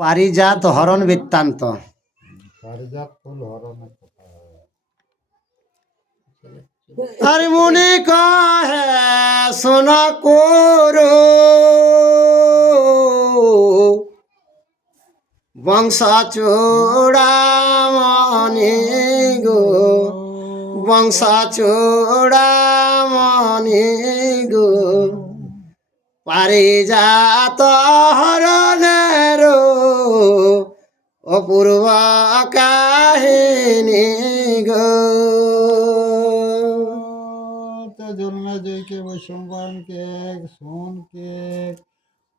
পারিজাত হরণ বৃত্তান্ত। পারিজাত ফুল হরণের কথা। আর মুনি কহে সোনা করো বংশ চূড়ামণি গো, বংশ চূড়ামণি গো, পারিজাত হরণের অপূর্ব কাহিনী গো। জন্মে জয়কে বৈষ্ণবান কেক সোন কেক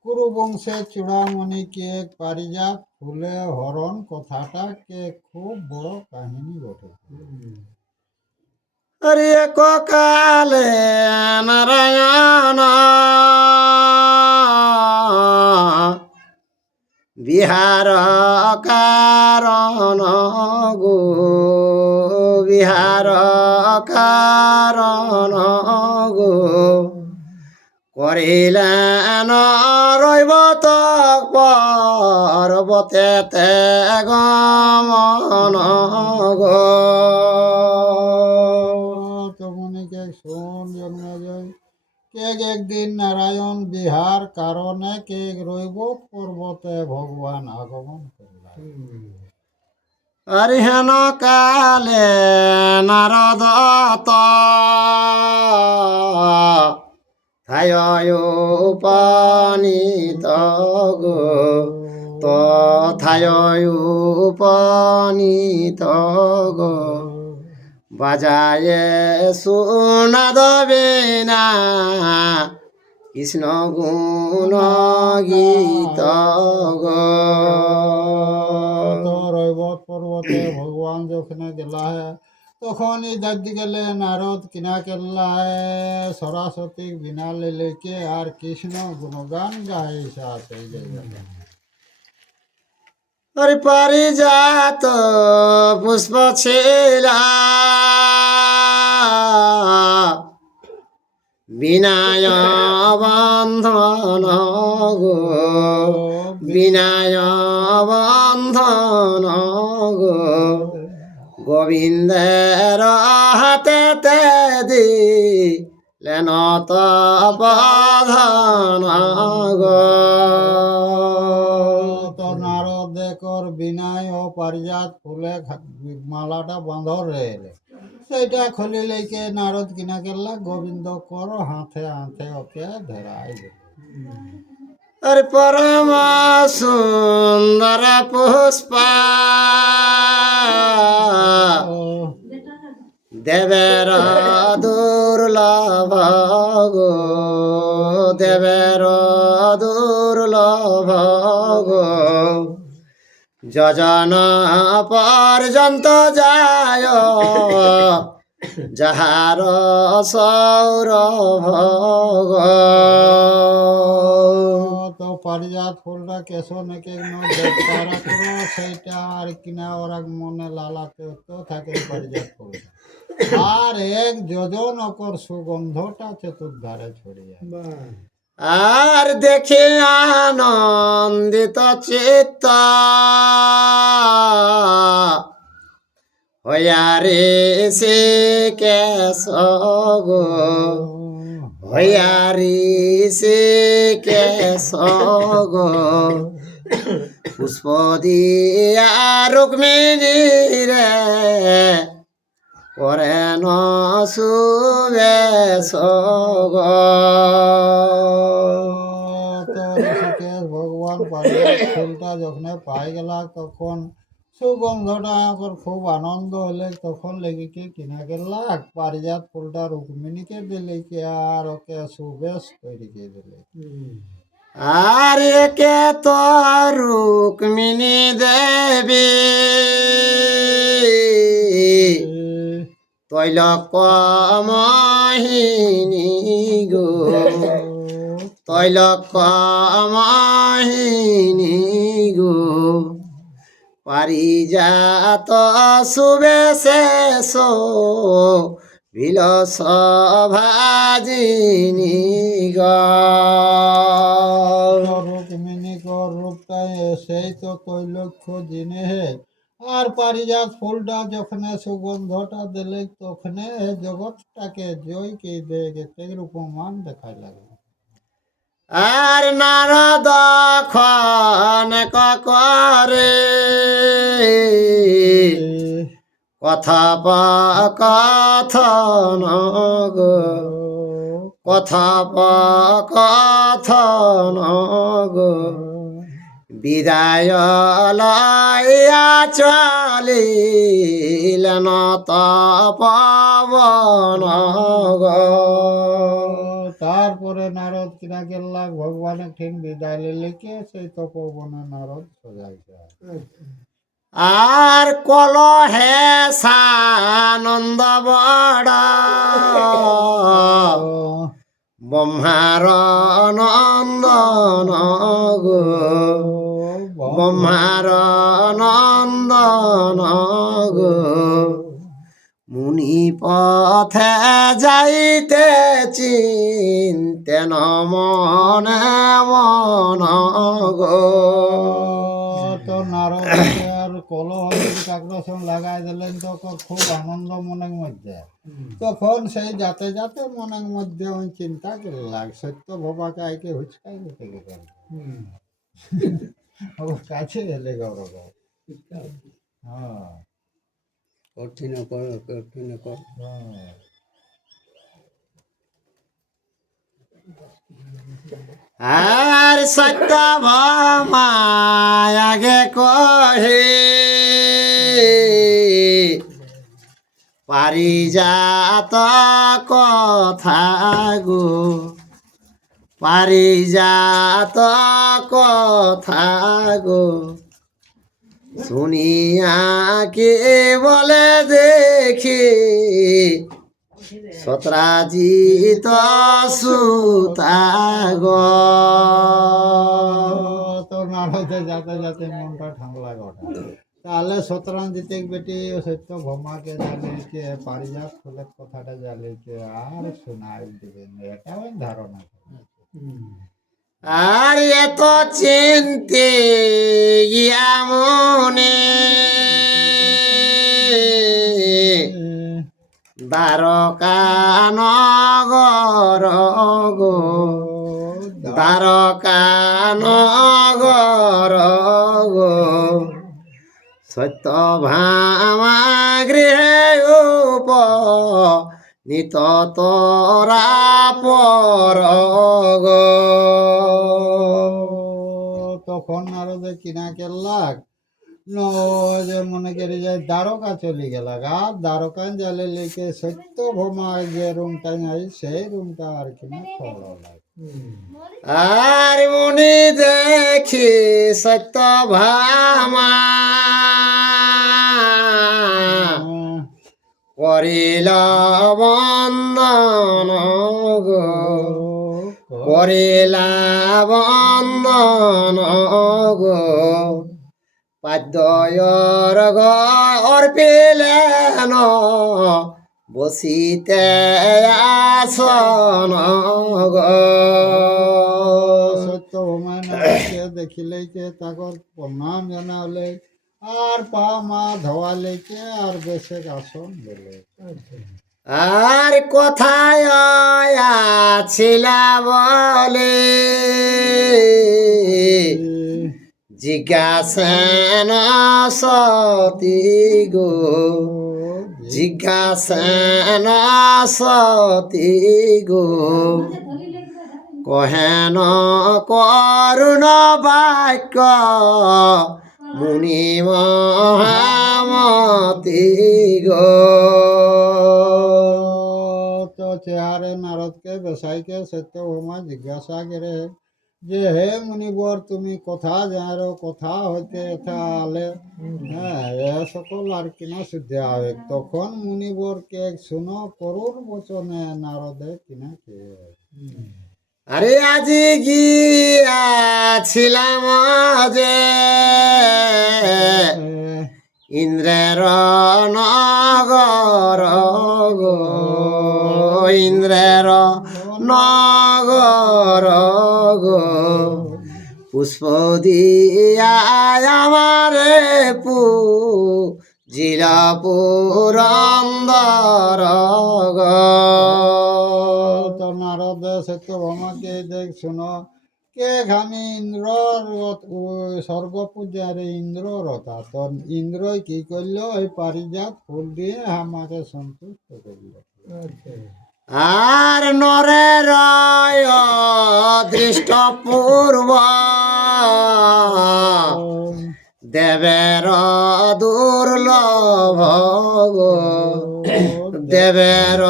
কুরু বংশের চূড়ামণি কেক পারিজাত ফুলে হরণ কথাটা কেক খুব বড় কাহিনী বটে। হরে কালে নারায়ণ বিহার কারণ গো, বিহার কারণ গো, করিলেন রৈব পর্বতে গমন গো। তমনি কেক সোন জন্মে জয় কেক একদিন নারায়ণ বিহার কারণে কেক রৈবত পর্বতে ভগবান আগমন করলেন। হরিহেন কালে নারদ থায় উপনীত গো, তথায় উপনীত গো, বাজায়ে সুনাদ বীণা কৃষ্ণ গুণ গীত গো। রৈবত পর্বতে ভগবান যখন গেলা তখন দাদি গেলে নারদ কিনা কেল্লায় সরস্বতী বিনা লেকে আর কৃষ্ণ গুণগান গাইছা সেই জায়গায়। হরি পারিজাত পুষ্প ছিলা বিনায় বন্ধন গো, বিনায় বন্ধন গো, গোবিন্দের হাতে দিলেন তপধন গো। নারদ কর বিনায় ও পারিজাত ফুলে মালাটা বাঁধর রয়েলে সেইটা খুলি লেকে নারদ কিনা কেল্লা গোবিন্দ কর হাতে হাতে ওকে ধরাই দিল। হরে পরম সুন্দর পুষ্প দেবের দুর্লভ গো, দেবের দুর্লভ গো, যজন পর্যন্ত যায় যাহার সৌরভ গো। তো পারিজাত ফুলটা কেশো নাকি তারা করো সেইটা আর কিনা ওরা মনে লালাতে তো থাকে পারিজাত ফুলটা আর এক যোজন অকর সুগন্ধটা চতুর্ধারে ছড়িয়ে। আর দেখে আনন্দিত চিত্ত হইয়ারে সে কেশ গো, হইয়ারি সে কেশ গো, পুষ্প দিয়া রুক্মিণী রে করেন সুবেশ গো। ভগবান পারিজাত ফুলটা যখন পাই গেলা তখন সুগন্ধটা আমার খুব আনন্দ হলে তখন লেগেকে কিনা গেলা পারিজাত ফুলটা রুক্মিণীকে দিলে কি আর ওকে সুবেশ তৈরি করে দিলে। আর একে তো রুক্মিণী দেবী তৈলক মোহিনী গো, তৈলক মোহিনী গো, পারিজাত সুবেশে বিলস ভাজিনী গো। রুক্মিণী কর রূপটাই সেই তো তৈলক্ষ জিনে। আর পারিজাত ফুলটা যখন সুগন্ধটা দিলে তখন জগৎটাকে জয় কে দিয়ে গেছে রূপমান দেখায় লাগে। আর নারদ খনক করে কথোপকথন গো, কথোপকথন গো, বিদায় লইয়া চলিলেন তপবন গো। তারপরে নারদ কিনা গেল্লা ভগবানের ঠিক বিদায় লিখে সেই তপবনে নারদ সোজাইছে। আর কলহে সানন্দ বড় ব্রহ্মার নন্দন গো, ব্রহ্মার নন্দন গো, মুনি পথে যাইতে চিন্তেন মনে মন গো। তো নারদ আর কলহের কাকরসন লাগাই দিলেন তখন খুব আনন্দ মনের মধ্যে। তখন সেই যাতে যাতে মনের মধ্যে ওই চিন্তা করলাম সত্য ভবাকে আইকে হুচকাই দিতে গেল কাছে এলে গৌরব। হ্যাঁ কঠিন কর, কঠিন কর। হ্যাঁ আর সত্য ভামায়াগে কহে পারিজাত কথা গো, পারিজাত কথা গো, শুনিয়া কে বলে দেখি সত্রাজিত সুতা গো। তো নারদে যাতে যাতে মনটা ঠান্ডা ঘটা। তাহলে সতরাঞ্জিতে বেটি সত্য ভমাকে জ্বালিয়েছে, পারিজাত ফুলের কথাটা জ্বালিয়েছে আর শোনাই দিবেন, এটা ওই ধারণা। আর এত চিন্তে গিয়া মনে দ্বারকা নগর গো, দ্বারকা নগর গো, সত্য ভামা গৃহে উপ নিত তোরা পর গো। তখন নারদে কিনা কেল্লাক যে মনে করি যায় দ্বারকা চলে গেল। আর দ্বারকা জ্বালে লিখে সত্য ভোমা যে রুমটা নাই সেই রুমটা আর কিনা খোলা লাগে। আর মুনি দেখি সত্য ভামা করিল বন্দন গো, করিলা বন্দন গো, পাদ্যয়র অর্পিলেন বসিতে আসন গো। সত্য ভোমায় দেখিলে যে তাকর প্রণাম জানালে আর পা মা ধোয়ালে আর বেশে আসন দিলে। আর কোথায় ছিলা বলে জিজ্ঞাসেন সতী গো, জিজ্ঞাসেন সতী গো, কহেন করুণ বাক্য মুনি মহামতি গো। তো চেহারে নারদকে বেসাইকে সত্য ভোমা জিজ্ঞাসা করে যে হে মুনিবর তুমি কথা যারো কথা হইতে এটা আলে, হ্যাঁ এ সকল আর কিনা সিদ্ধ হবে। তখন মুনিবরকে শুনো করুর বচনে নারদে কিনা কে আরে আজি গিয়াছিলাম যে ইন্দ্রের নগর গো, ইন্দ্রের নগর গো, পুষ্প দিয়া আমারে জিলা পুরন্দর তো নারদ সত্যভামাকে দেখ শুনো কে খামি ইন্দ্র স্বর্গ পূজারে ইন্দ্র রথা তো ইন্দ্রই কি করলো ওই পারিজাত ফুল দিয়ে আমাকে সন্তুষ্ট করলো। আর নরের দৃষ্ট পূর্ব দেবের দুর্লভ গো, দেবের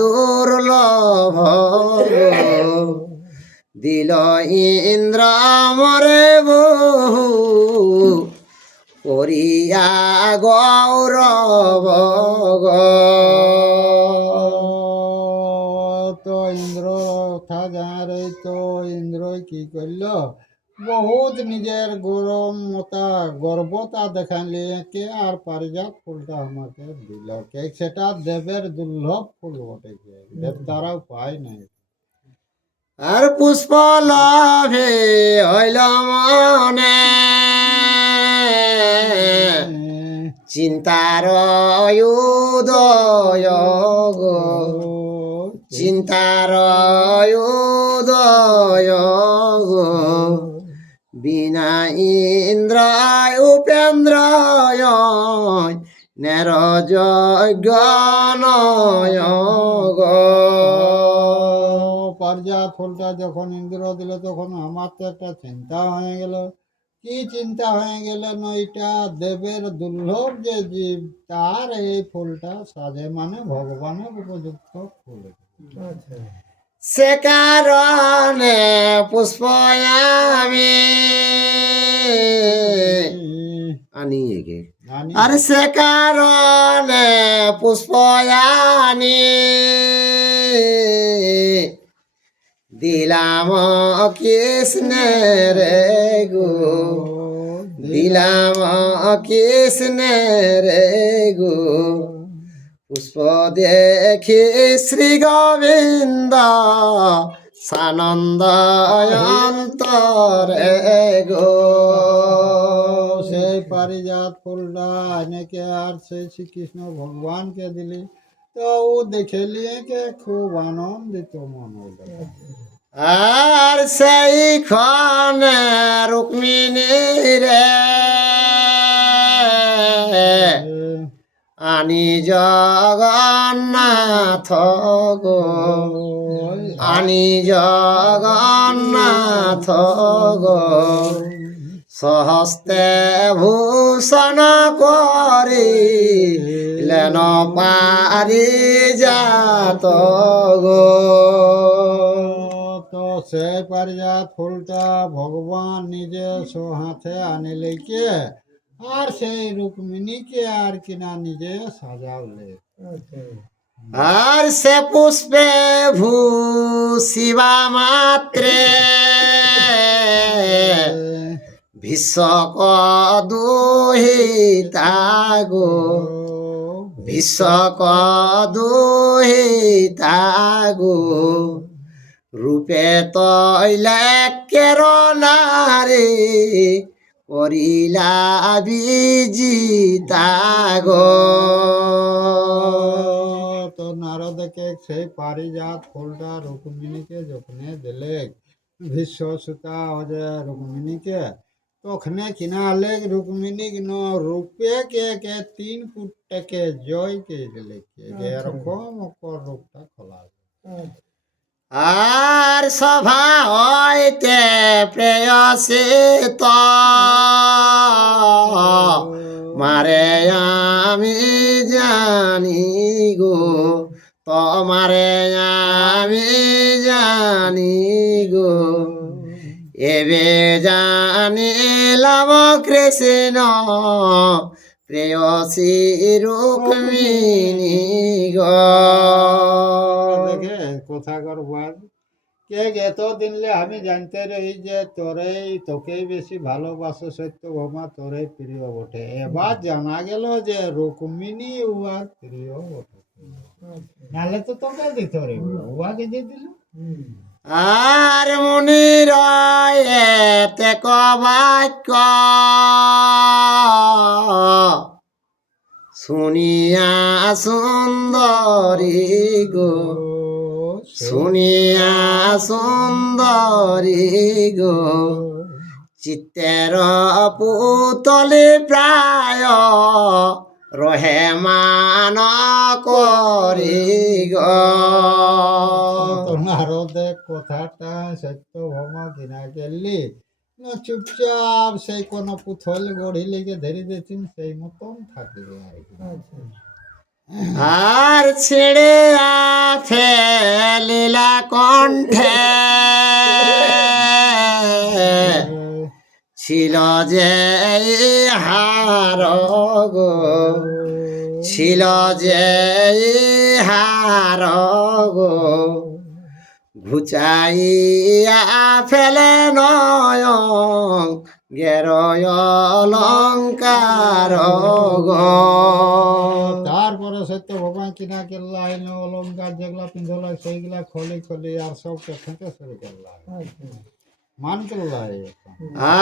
দুর্লভ গো, দিল ইন্দ্র মরে বহু করিয়া গৌরব গো। তো ইন্দ্র কথা যারে তো ইন্দ্রই কি করলো বহুত নিজের গর্বতা দেখালিয়ে কে আর পারিজাত ফুলটা আমাকে দিল কে সেটা দেবের দুর্লভ ফুল বটে কে দেব তারাও পায় নাই। আর পুষ্প লাভে হইল মনে চিন্তার উদয় গো, চিন্তার উদয় গো, বিনা ইন্দ্র উপেন্দ্র নের যজ্ঞ নয় গো। পারিজাত ফুলটা যখন ইন্দ্র দিল তখন আমার তো একটা চিন্তা হয়ে গেল। কি চিন্তা হয়ে গেল নইটা দেবের দুর্লভ যে জীব তার এই ফুলটা সাজে মানে ভগবানের উপযুক্ত ফুল। সে কারণে পুষ্প আমি আনি একে, আর সে কারণে পুষ্প আনি দিলাম কৃষ্ণের গো, দিলাম কৃষ্ণের গো, পুষ্প দেখি শ্রী গোবিন্দ সানন্দ অন্তরে গো। সেই পারিজাত ফুলটা এনেকে আর সেই শ্রীকৃষ্ণ ভগবানকে দিলি তো ও দেখে নিয়ে কে খুব আনন্দিত মন হইল। আর সেই ক্ষণে রুক্মিণী রে আনি জগন্নাথ গো, আনি জগন্নাথ গো, সহস্তে ভূষণ করি লেন পারি যাত গো। তো সেই পারিজাত ফুলটা ভগবান নিজে হাতে আনিলে কে আর সেই রুক্মিণীকে আর কিনা নিজে সাজাওলে। আর সে পুষ্পে ভূষিবা মাত্রে ভীষক দুহিতা গো, ভীষক দুহিতা গো, রূপে তৈলে কেরলারে করিলা বিজিতা গো। তো নারদকে সেই পারিজাত ফুলটা রুক্মিণীকে যখন দিলে ভীষ্ম সুতা যে রুক্মিণীকে তখনে কিনা হলে রুক্মিণী রূপে কে 3 ফুটটাকে জয় কে দিলে কে এরকম রূপটা খোলা। আর সভা হইতে প্রেয়সী তো মারে আমি জানি গো, তোমারে আমি জানি গো, এবে জানিলাম কৃষ্ণ প্রেয়সী রুক্মিণী গো। দেখে কথা করবার কে এতদিনলে আমি জানতে রই যে তোকেই বেশি ভালোবাসো সত্যভামা তোরই প্রিয় বটে। এবার জানা গেল যে রুক্মিণী উহার প্রিয় বটে, নাহলে তো তোকে দিত রে উহাকে দিয়ে দিল। আর মুনির এতে বাক্য শুনিয়া সুন্দরী গো, শুনিয়া সুন্দরী গো, চিত্তের পুতলে প্রায় রহে মান করি গো। তোর নারদে কথাটা সত্যভামা কিনা গেলি না চুপচাপ সেই কোনো পুথল গড়ি লেগে ধরে দিয়েছেন সেই মতন থাকবে আর কি। আর ছেড়ে ফেলিলা কণ্ঠে ছিল যে হার গো, ছিল যে হার গো, ঘুচাইয়া ফেলে নয়ন গেরয় অলঙ্কার গো। তারপরে সত্য ভগবান কিনা কেল্লা আইন অলঙ্কার যেগুলা পিন্ধল সেইগুলা খোলি খোলি আর সবকে ফেঁকে শুরু করলা মান করলা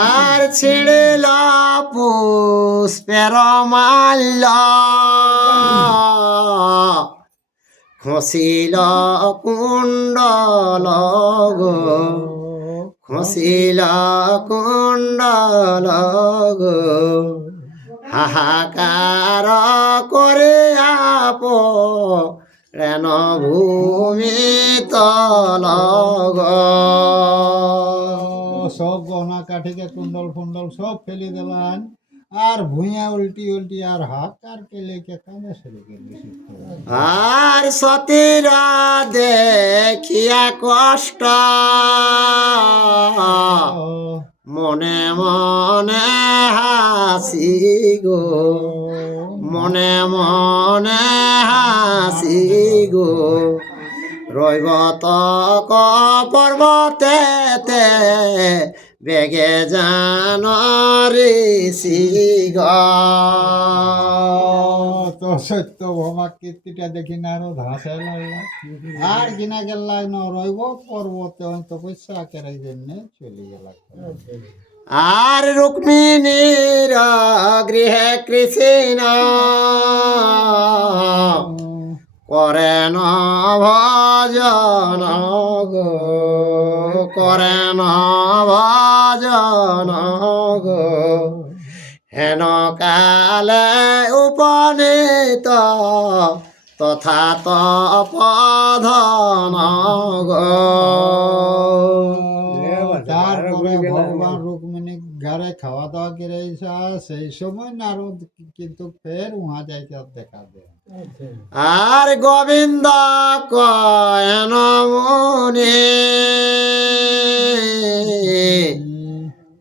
আর ছিড়িল পুষ্পের মাল্য খসিল কুণ্ডল গো, খসিল কুণ্ডল গো, হাহাকার করে রেণ ভূমি তল গো। সব গহনা কাঠিকে কুণ্ডল ফুন্ডল সব ফেলে দিলেন আর ভুঁইয়া উল্টি উল্টি আর হাহাকার কেলে কে কাঁদে শুরু করলি। আর সতীরা দেখিয়া কষ্ট মনে মনে হাসি গো, মনে মনে হাসি গো, রইব তক পর্বতেতে বেগে জান ঋষি গো। তো সত্য ভমা কীর্তিটা দেখি না আরো ধাসে লাগলো আর কিনা গেল রইব পর্বতে তপস্যা করে জন্য চলে গেল। আর রুক্মিণীর গৃহে কৃষ্ণ করেন ভজন গো, করেন ভজন গো, হেন কালে উপনীত তথা তপধন গো। তারপরে ভগবান রুক্মিণী ঘরে খাওয়া দাওয়া করে সেই সময় নারদ কিন্তু ফের উহা যাইতে দেখা দেয়। আর গোবিন্দ কয়ন মুনি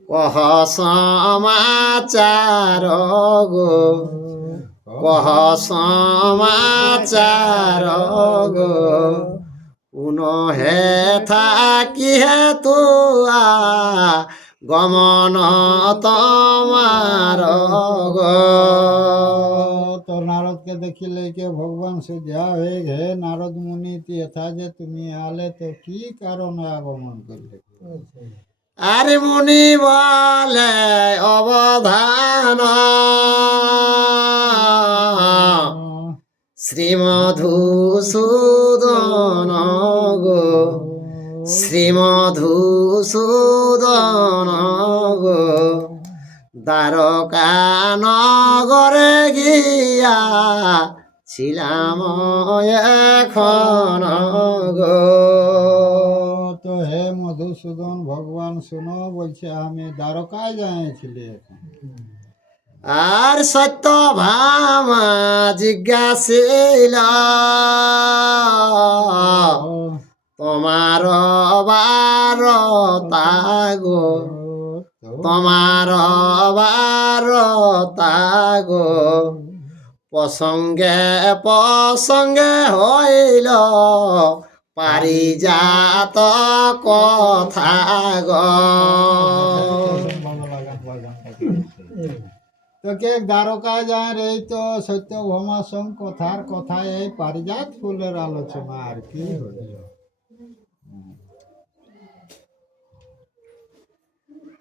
কহ সমাচার গো, কহ সমাচার গো, পুনহে থাকি হেতু গমন তোমার গো। তো নারদকে দেখিলে কে ভগবান সুঝা হয়ে গে নারদ মুনি এথা যে তুমি আলে তো কি কারণে আগমন করলে? আরে মুনি বলে অবধান শ্রীমধুসূদন গো, শ্রীমধুসূদন গো, দ্বারকা নগরে গিয়া ছিলাম এখন গো। তো হে মধুসূদন ভগবান শুনো বলছে আমি দ্বারকায় যাইছিলি এখন। আর সত্য ভামা জিজ্ঞাসিল তোমার বারতা গো, তোমার বারতা গো, প্রসঙ্গে প্রসঙ্গে হইল পারিজাত কথা গো। তোকে দ্বারকায় যায় রে তো সত্য ভমা সং কথার কথায় এই পারিজাত ফুলের আলোচনা আর কি হলো।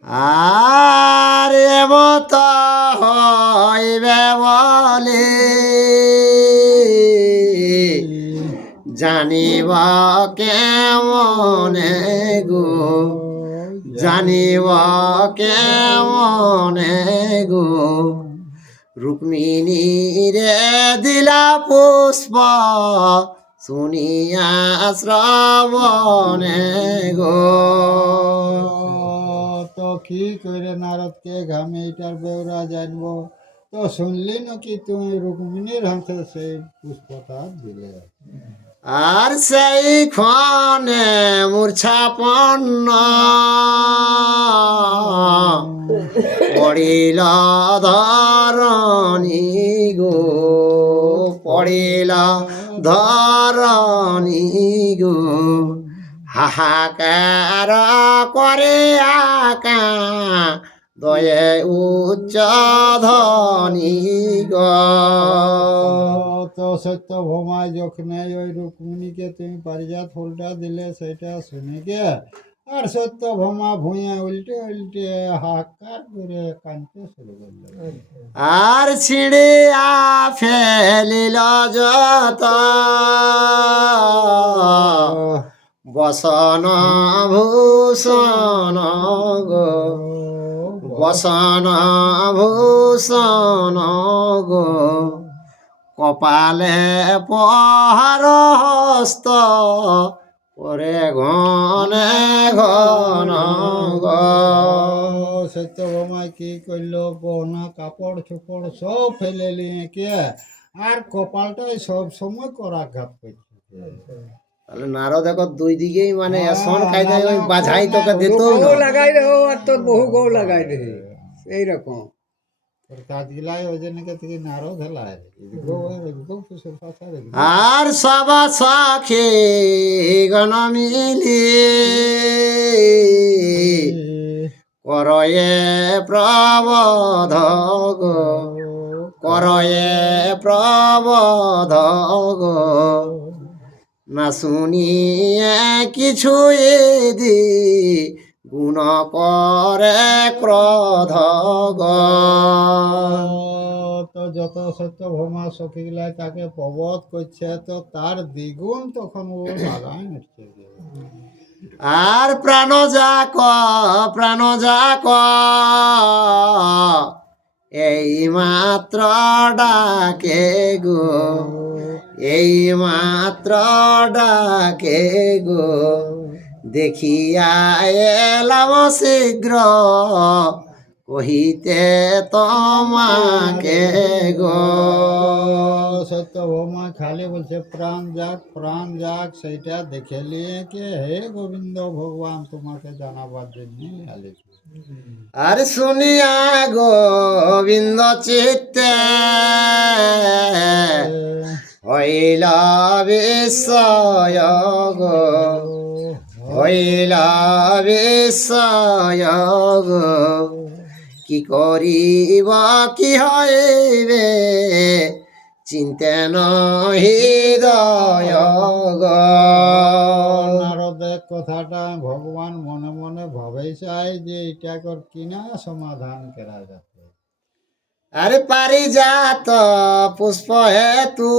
আর এমত হইবে বলে জানিব কেমনে গো, জানিব কেমনে গো, রুক্মিণী রে দিলা পুষ্প শুনিয়া শ্রবণে গো। তো কি করে নারদকে ঘামে এটার বেউরা জানবো, তো শুনলি নাকি তুমি রুক্মিণীর হাতে সেই পুষ্পটা দিলে। আর সেই ক্ষণে মূর্ছাপন্ন পড়িল ধরণী গো, পড়িল ধরণী গো, হাহাকার করে আকা দয়ে উচ্চ ধনী গো। তো সত্যভামায় যখন ওই রুক্মিণীকে তুমি পারিজাত ফুলটা দিলে সেটা শুনে গে আর সত্যভামা ভুঁইয়া উল্টে উল্টে হাহাকার করে কাঁদতে শুরু করলো। আর ছিড়িয়া ফেলিল যত বসন ভূষণ গো, বসন ভূষণ গো, কপালে পহার হস্ত পরে ঘনে ঘন গো। সত্যভামায় কি করলো, গহনা কাপড় চোপড় সব ফেলে নিয়ে কে আর কপালটাই সব সময় করাঘাত করছে। তাহলে নারদ দেখো দুই দিকেই মানে এসন হ্যাঁ, কায়দায় ওই নানা বাঝাই কোন তোকে দিত গৌ না। লাগাই দেবো আর তোর বহু গৌ লাগাই দেবে এইরকম। তোর কাজগুলাই ওই জন্য থেকে নারদ হেলায় এদিকেও এদিকেও কুশের পাশা আর সব সাখী গণ মিলি করয়ে প্রবধ গো, করয়ে প্রবধ গো, না শুনিয়ে কিছু এদি গুণ করে ক্রোধ গো। তো যত সত্যভামা সখীগুলাই তাকে প্রবোধ করছে তো তার দ্বিগুণ তখন ও লাগাই উঠছে। আর প্রাণ যাক, প্রাণ যাক এই মাত্র ডাকে গো, এই মাত্র ডাকে গো, দেখিয়া এলাম শীঘ্র কহিতে তোমাকে গো। সত্যভামা খালি বলছে প্রাণ যাক সেইটা দেখে নিয়ে কে হে গোবিন্দ ভগবান তোমাকে জানাবার জন্য আলেছি। আর শুনিয়া গোবিন্দ চিত্তে হইল বিস্ময় গো, হইল বিস্ময় গো, কি করিব কি হইবে চিন্তেন হৃদয় গো। নারদের কথাটা ভগবান মনে মনে ভাবেই চাই যে এটা কর কিনা সমাধান করা যাবে। আরে পারিজাত পুষ্প হেতু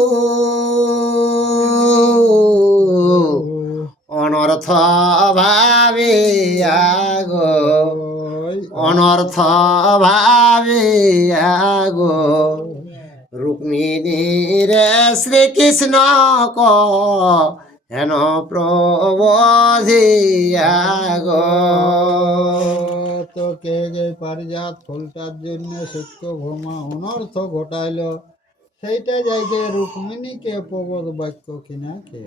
অনর্থ ভাবিয়া গো, অনর্থ ভাবিয়া গো, রুক্মিণী রে শ্রীকৃষ্ণ ক হেন প্রবোধিয়া গো। তো কে গে পারিজাত ফুলটার জন্য সত্যভামা অনর্থ ঘটাইল সেইটা যাইকে রুক্মিণীকে প্রবোধ বাক্য কিনা কে।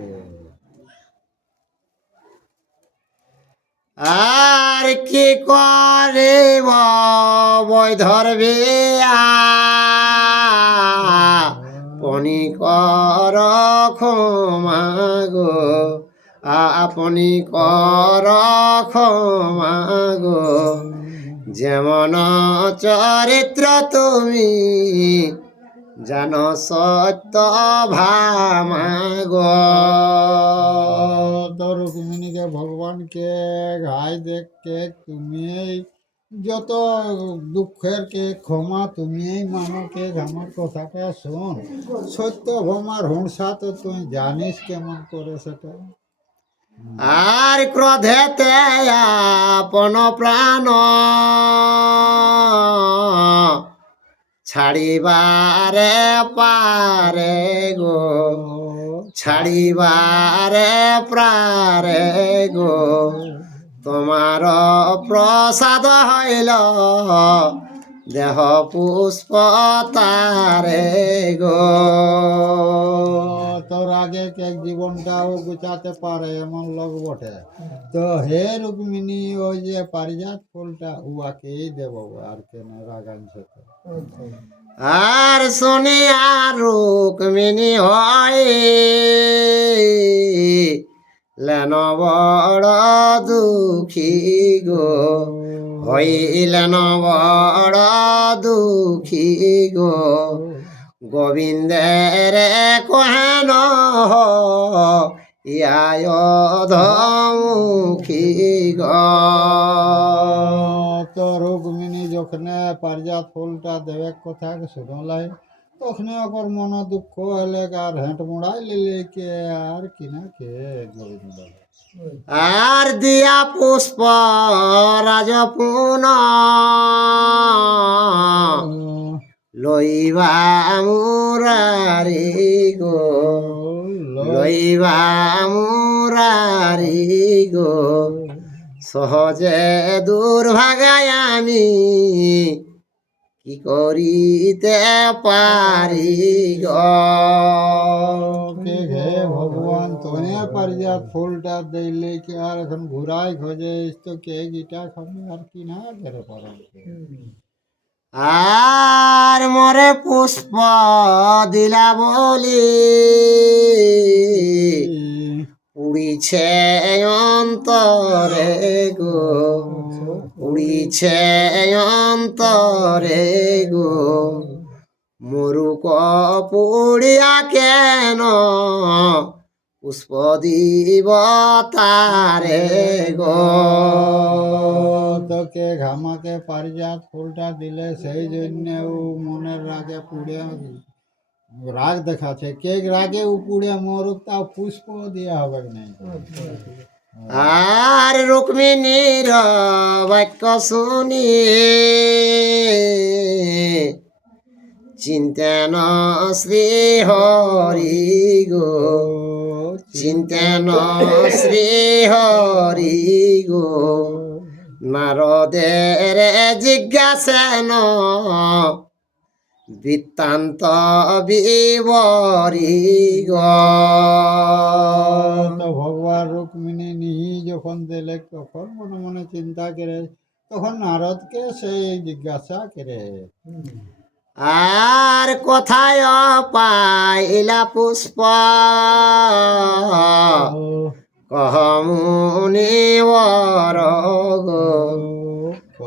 আর কি করিব বৈধর বিয়া আপনি কর ক্ষমা গো, আপনি কর ক্ষমা গো, যেমন চরিত্র তুমি জানো সত্য ভামা গো। তো রুক্মিণীকে ভগবানকে গায়ে দেখকে তুমি যত দুঃখের কে ক্ষমা তুমি মানো কে আমার কথাটা শোন, সত্য ভমার হুঁসা তো তুই জানিস কেমন করে সেটা। আর ক্রোধেতে আপন প্রাণ ছাড়িবারে পারে গো, ছাড়িবারে প্রারে গো, তোমার প্রসাদ হইল দেহ পুষ্প তারে গো। তোর আগে কে জীবনটাও গুছাতে পারে এমন লোক বটে। তো হে রুক্মিণী, ওই যে পারিজাত ফুলটা উয়াকেই দেব, আর কেন রাগাইছে তো। আর শুনিয়া রুক্মিণী হয় লেন বড় দুঃখী গো, হইলেন বড় দুঃখী গো, গোবিন্দের কহেন ইয়ায় ধমুখী গো। তো রুক্মিণী যখন পারিজাত ফুলটা দেবে কথা শুনলাই, তখন ওর মন দুঃখ হলে আর হেঁট মুড়াই লিলে কে আর কিনা কে গোবিন্দ। আর দিয়া পুষ্প রাজপুন লইবা মুরারি গো, লইবা মুরারি গো, সহজে দুর্ভাগায় আমি কি করিতে পারি গো। কে হে ভগবান, তোনে পারিজাত ফুলটা দিলে কি আর এখন ঘুরাই খোঁজে তো কে গিটা খাবে আর কি না করে পারে। আর মরে পুষ্প দিলা বলি উড়িছে অন্তরে গো, উড়িছে অন্তরে গো, মরুক পুড়িয়া কেন পুষ্প দিব তারে গো। তোকে ঘামাকে পারিজাত ফুলটা দিলে সেই জন্য ও মনের রাগে পুড়ে রাগ দেখাচ্ছে, কে রাগে ও পুড়ে মরুক, তাও পুষ্প দেওয়া হবে নাই। আর রুক্মিণীর বাক্য শুনি চিন্তেন শ্রী হরি গো, চিন্তেন শ্রী হরি গো, নারদের জিজ্ঞাসেন বৃত্তান্ত বিবরি গো। তো ভগবান রুক্মিণী নিহি যখন দিলে তখন মনে মনে চিন্তা করে, তখন নারদকে সেই জিজ্ঞাসা করে। আর কোথায় পাইলা পুষ্প কহমুনিবর গো,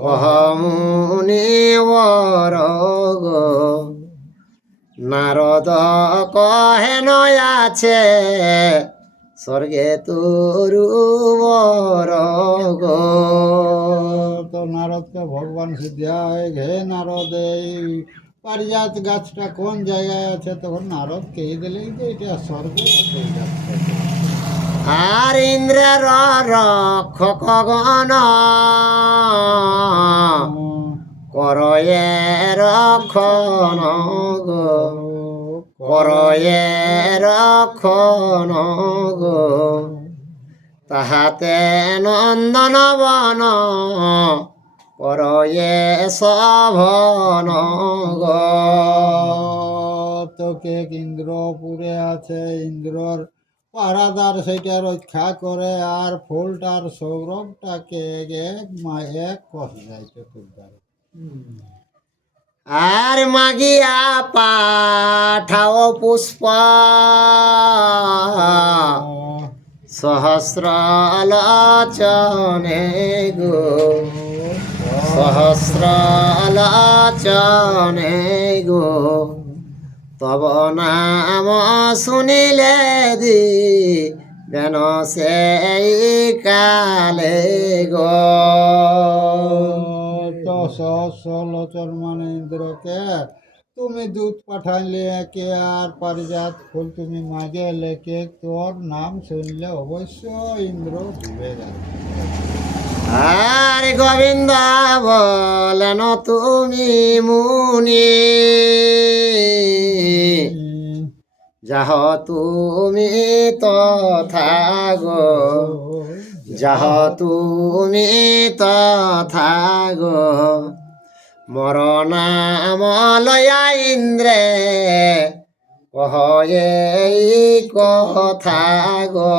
কহমুনিবর গো, নারদ কহেন আছে স্বর্গে তরুবর গো। তো নারদকে ভগবান সিদ্ধা হয়ে হে নারদ, এই পারিজাত গাছটা কোন জায়গায় আছে, তখন নারদ কে দিলেই যে এটা স্বর্গে আছে এই গাছটা। আর ইন্দ্রের রক্ষক গণ করয়ে রক্ষণ গো, করয়ে রক্ষণ গো, তাহাতে নন্দন বন করয়ে শোভন গো। তোকে ইন্দ্রপুরে আছে, ইন্দ্রর পাহারাদার সেইটা রক্ষা করে, আর ফুলটার সৌরভটাকে এক কষ যাইতে তুলতে। আর মাগিয়া পাঠাও পুষ্প সহস্র আলোচনে গো, সহস্র আলোচনে গো, তব নাম শুনিলে দি যেন সেই কালে গো। সহস্র লোচন মানে ইন্দ্রকে তুমি দূত পাঠাইলে একে আর পারিজাত ফুল তুমি মাগে লেখে তোর নাম শুনলে অবশ্য ইন্দ্র দিবে যাবে। আর গোবিন্দ বলেন তুমি মুনি যাহ তুমি তথা গো, যাহ তুমি তথা গো, মর নাম লয়া ইন্দ্রে কহ এই কথা গো।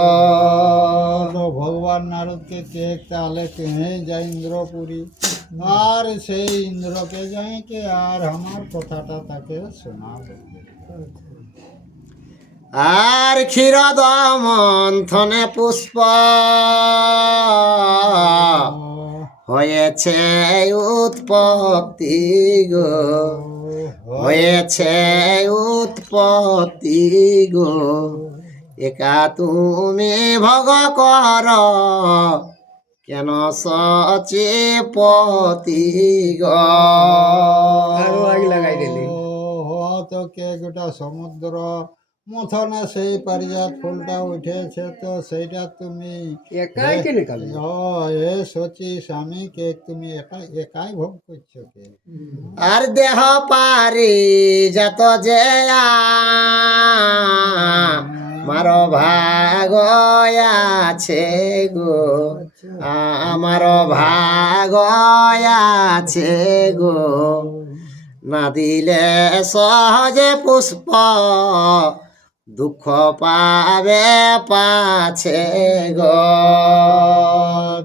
তো ভগবান নারদকে কে তাহলে কেনে যায় ইন্দ্রপুরী, আর সেই ইন্দ্রকে যাই কে আর আমার কথাটা তাকে শোনাবে। আর ক্ষীরদ মন্থনে পুষ্প হয়েছে উৎপত্তি গো, হয়েছে উৎপত্তি গো, একা তুমি ভগ কর কেন সচিপতি গো। আরো আগ লাগাই দিলি। তো কে গোটা সমুদ্র মথনে সেই পারিজাত ফুলটা উঠেছে, তো সেইটা তুমি একাই কেনে খাবে? এ সচি স্বামী কে তুমি একাই ভোগ করছো কে? আর দেহ পারি যত যে আমার ভাগ আছে গো, আমার ভাগ আছে গো, না দিলে সহজে পুষ্প দুঃখ পাবে পাছে গো।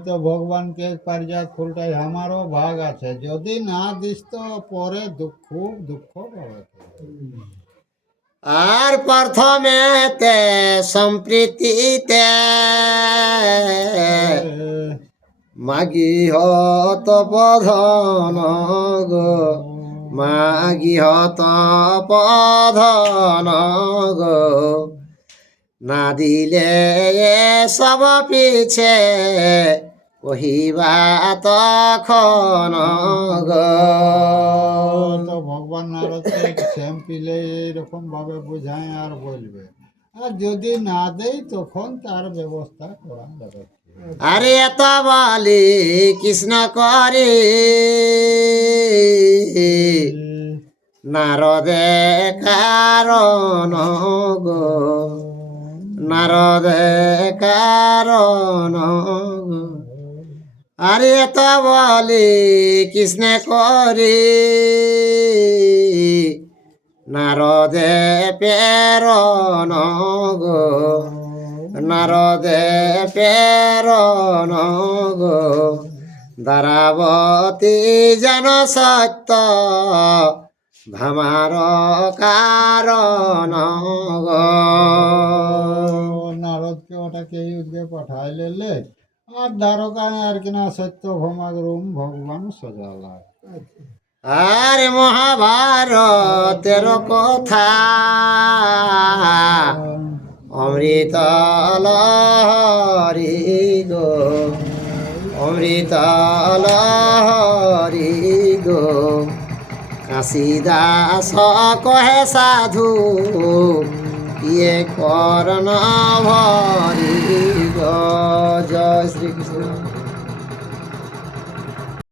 তো ভগবানকে পারিজাত ফুলটাই আমারও ভাগ আছে, যদি না দিস তো পরে দুঃখ পাবে। আর প্রথমেতে সম্প্রীতিতে মাগি হত পধন গো, মাগি হত পধন গো, না দিলে সব পিছে কহিবা তখন গো। তো ভগবান নারদকে স্যাম্পিলে এইরকম ভাবে বুঝায় আর বলবে, আর যদি না দেই তখন তার ব্যবস্থা করা যাবে। আরে এত বলি কৃষ্ণ করি নারদে কারণ গো, নারদে কারণ গো, আরে এত বলি কৃষ্ণ করি নারদে প্রেরণ গো, নারদে প্রেরণ গো, দ্বারাবতী যেন সত্য ভামার কারণ গো। নারদকে ওটাকে ইউদ্গে পাঠাই লেলে, আর দ্বারকায় আর কিনা সত্য ভমাগরুম ভগবান সজালা। আর মহাভারতের কথা অমৃত লহরি গো, অমৃত লহরি গো, কাশীদাস কহে সাধু ইয়ে করণ ভরি গো। জয় শ্রীকৃষ্ণ।